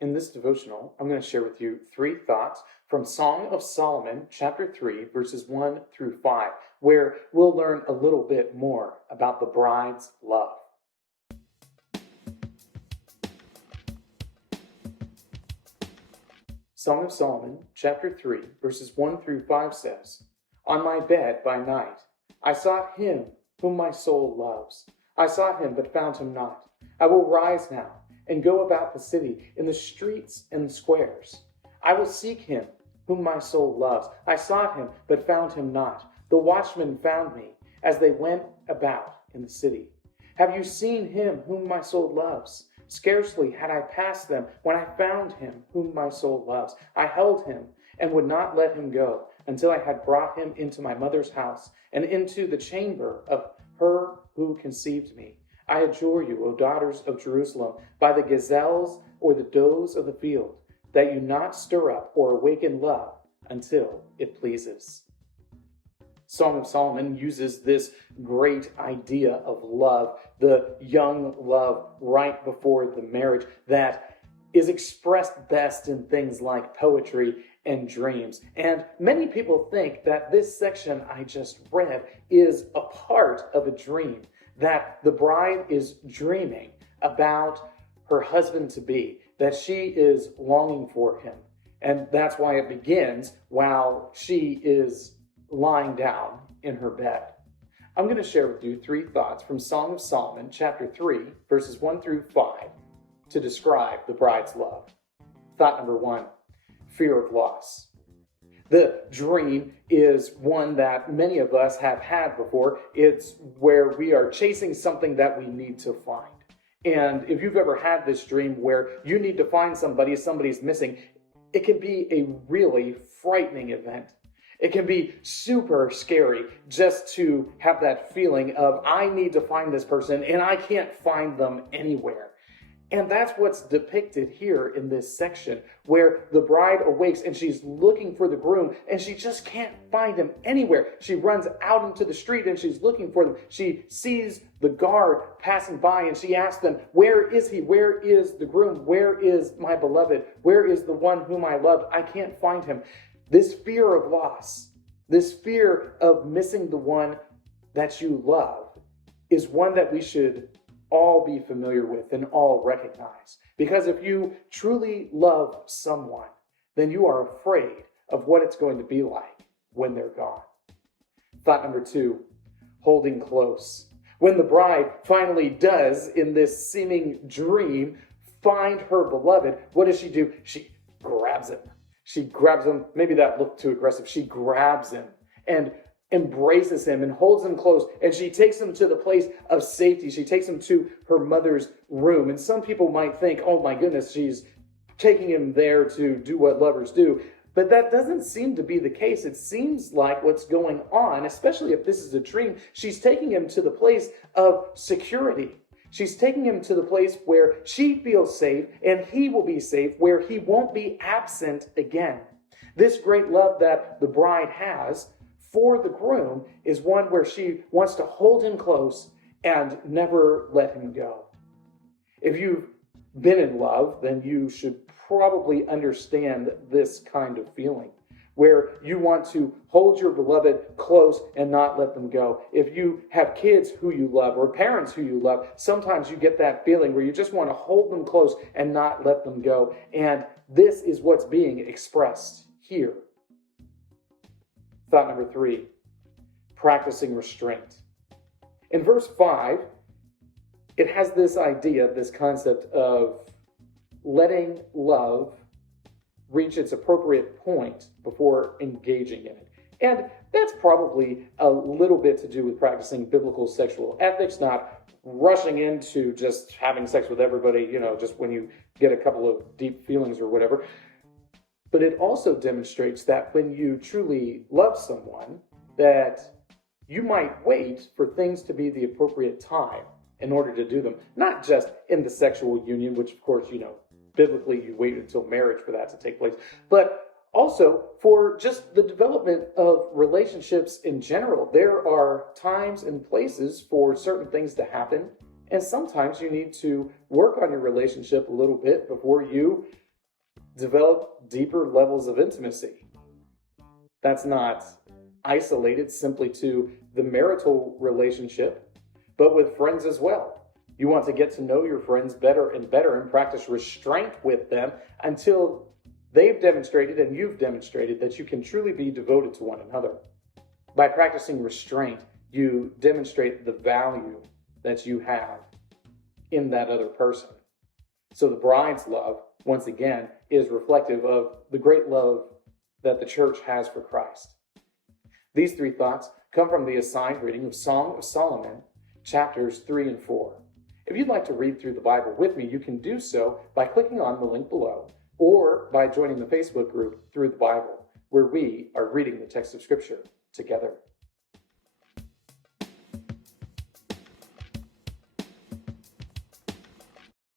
In this devotional, I'm going to share with you 3 thoughts from Song of Solomon, chapter 3, verses 1 through 5, where we'll learn a little bit more about the bride's love. Song of Solomon, chapter 3, verses 1 through 5 says, "On my bed by night I sought him whom my soul loves. I sought him, but found him not. I will rise now and go about the city, in the streets and the squares. I will seek him whom my soul loves. I sought him, but found him not. The watchmen found me as they went about in the city. Have you seen him whom my soul loves? Scarcely had I passed them when I found him whom my soul loves. I held him and would not let him go until I had brought him into my mother's house and into the chamber of her who conceived me. I adjure you, O daughters of Jerusalem, by the gazelles or the does of the field, that you not stir up or awaken love until it pleases." Song of Solomon uses this great idea of love, the young love right before the marriage, that is expressed best in things like poetry and dreams. And many people think that this section I just read is a part of a dream, that the bride is dreaming about her husband-to-be, that she is longing for him. And that's why it begins while she is lying down in her bed. I'm going to share with you 3 thoughts from Song of Solomon, chapter 3, verses 1 through 5, to describe the bride's love. Thought number 1, fear of loss. The dream is one that many of us have had before. It's where we are chasing something that we need to find. And if you've ever had this dream where you need to find somebody's missing, it can be a really frightening event. It can be super scary just to have that feeling of, I need to find this person and I can't find them anywhere. And that's what's depicted here in this section, where the bride awakes and she's looking for the groom and she just can't find him anywhere. She runs out into the street and she's looking for them. She sees the guard passing by and she asks them, "Where is he? Where is the groom? Where is my beloved? Where is the one whom I loved? I can't find him." This fear of loss, this fear of missing the one that you love, is one that we should all be familiar with and all recognize. Because if you truly love someone, then you are afraid of what it's going to be like when they're gone. Thought number 2, holding close. When the bride finally does, in this seeming dream, find her beloved, what does she do? She grabs him. She grabs him. Maybe that looked too aggressive. She grabs him and embraces him and holds him close, and she takes him to the place of safety. She takes him to her mother's room. And some people might think, oh my goodness, she's taking him there to do what lovers do. But that doesn't seem to be the case. It seems like what's going on, especially if this is a dream, she's taking him to the place of security. She's taking him to the place where she feels safe and he will be safe, where he won't be absent again. This great love that the bride has for the groom is one where she wants to hold him close and never let him go. If you've been in love, then you should probably understand this kind of feeling, where you want to hold your beloved close and not let them go. If you have kids who you love or parents who you love, sometimes you get that feeling where you just want to hold them close and not let them go. And this is what's being expressed here. Thought number 3, practicing restraint. In verse 5, it has this idea, this concept of letting love reach its appropriate point before engaging in it. And that's probably a little bit to do with practicing biblical sexual ethics, not rushing into just having sex with everybody, just when you get a couple of deep feelings or whatever. But it also demonstrates that when you truly love someone, that you might wait for things to be the appropriate time in order to do them. Not just in the sexual union, which of course, biblically you wait until marriage for that to take place, but also for just the development of relationships in general. There are times and places for certain things to happen, and sometimes you need to work on your relationship a little bit before you develop deeper levels of intimacy. That's not isolated simply to the marital relationship, but with friends as well. You want to get to know your friends better and better and practice restraint with them until they've demonstrated and you've demonstrated that you can truly be devoted to one another. By practicing restraint, you demonstrate the value that you have in that other person. So the bride's love, once again, is reflective of the great love that the church has for Christ. These three thoughts come from the assigned reading of Song of Solomon, chapters 3 and 4. If you'd like to read through the Bible with me, you can do so by clicking on the link below or by joining the Facebook group Through the Bible, where we are reading the text of Scripture together.